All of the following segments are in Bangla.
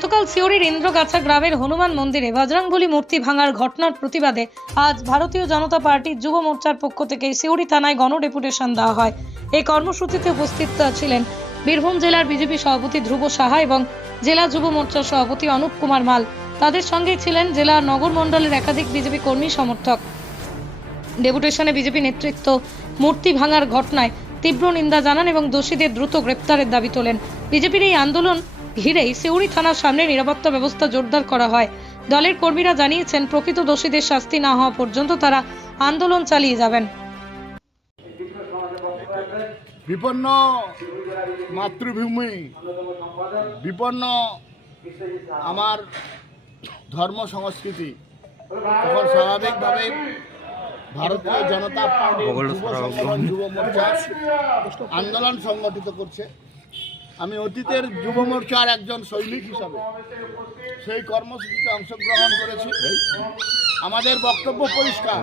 গতকাল সিওড়ির ইন্দ্রগাছা গ্রামের হনুমান মন্দিরে বজরংবলী মূর্তি ভাঙার ঘটনার প্রতিবাদে আজ ভারতীয় জনতা পার্টির যুব মোর্চার পক্ষ থেকে সিওড়ি থানায় গণডেপুটেশন দেওয়া হয়। এই কর্মসূচিতে উপস্থিত ছিলেন বীরভূম জেলার বিজেপি সভাপতি ধ্রুব সাহা এবং জেলা যুব মোর্চার সভাপতি অনুপ কুমার মাল। তাদের সঙ্গেই ছিলেন জেলা নগর মণ্ডলের একাধিক বিজেপি কর্মী সমর্থক। ডেপুটেশনে বিজেপি নেতৃত্ব মূর্তি ভাঙার ঘটনায় তীব্র নিন্দা জানান এবং দোষীদের দ্রুত গ্রেপ্তারের দাবি তোলেন। বিজেপির এই আন্দোলন ঘিরেই সিউড়ি থানার সামনে নিরাপত্তা ব্যবস্থা জোরদার করা হয়। দলের কর্মীরা জানিয়েছেন প্রকৃত দোষীদের শাস্তি না হওয়া পর্যন্ত তারা আন্দোলন চালিয়ে যাবেন। বিপন্ন মাতৃভূমি বিপন্ন আমার ধর্ম সংস্কৃতি তখন স্বাভাবিকভাবে ভারতীয় জনতা পার্টি যুব যুব মোর্চা আন্দোলন সংগঠিত করছে। আমি অতীতের যুব মোর্চার একজন সৈনিক হিসাবে সেই কর্মসূচিতে অংশগ্রহণ করেছি। আমাদের বক্তব্য পরিষ্কার।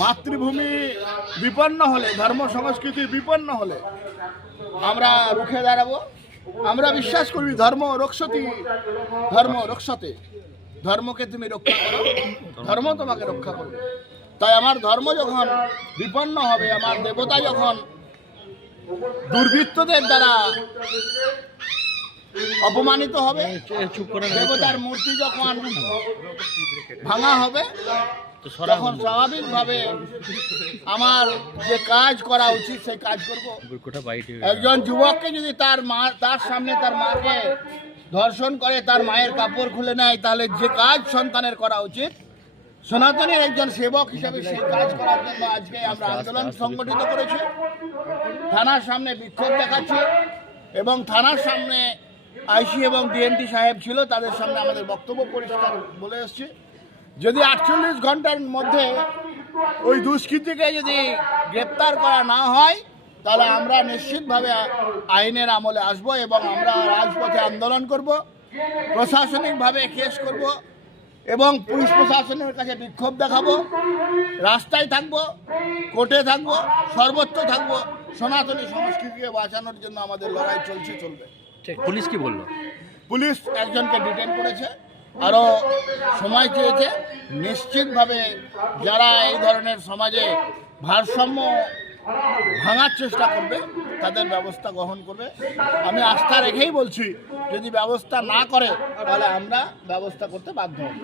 মাতৃভূমি বিপন্ন হলে, ধর্ম সংস্কৃতি বিপন্ন হলে আমরা রুখে দাঁড়াবো। আমরা বিশ্বাস করি ধর্ম রক্ষতি, ধর্ম রক্ষতে। ধর্মকে তুমি রক্ষা করো, ধর্ম তোমাকে রক্ষা করবে। তাই আমার ধর্ম যখন বিপন্ন হবে, আমার দেবতা যখন দুর্বৃত্তদের দ্বারা অপমানিত হবে। দেবতার মূর্তি যখন ভাঙা হবে তখন স্বাভাবিকভাবে আমার যে কাজ করা উচিত সেই কাজ করব। একজন যুবককে যদি তার মা তার সামনে তার মাকে ধর্ষণ করে তার মায়ের কাপড় খুলে নেয় তাহলে যে কাজ সন্তানের করা উচিত সনাতনের একজন সেবক হিসেবে সেই কাজ করার জন্য আজকে আমরা আন্দোলন সংগঠিত করেছি। থানার সামনে বিক্ষোভ দেখাচ্ছি এবং থানার সামনে আইসি এবং ডিএনটি সাহেব ছিল, তাদের সামনে আমাদের বক্তব্য পরিষ্কার বলে এসছি। যদি আটচল্লিশ ঘণ্টার মধ্যে ওই দুষ্কৃতীকে যদি গ্রেপ্তার করা না হয়, তাহলে আমরা নিশ্চিতভাবে আইনের আমলে আসব এবং আমরা রাজপথে আন্দোলন করব, প্রশাসনিকভাবে কেস করব। এবং পুলিশ প্রশাসনের কাছে বিক্ষোভ দেখাবো রাস্তায় থাকব কোর্টে থাকব সর্বত্র থাকব সনাতনী সংস্কৃতিকে বাঁচানোর জন্য আমাদের লড়াই চলছে চলবে। ঠিক পুলিশ কি বলল? পুলিশ একজনকে ডিটেন করেছে আরও সময় চেয়েছে। নিশ্চিতভাবে যারা এই ধরনের সমাজে ভারসাম্য ভাঙার চেষ্টা করবে তাদের ব্যবস্থা গ্রহণ করবে। আমি আস্থা রেখেই বলছি, যদি ব্যবস্থা না করে, তাহলে আমরা ব্যবস্থা করতে বাধ্য হব।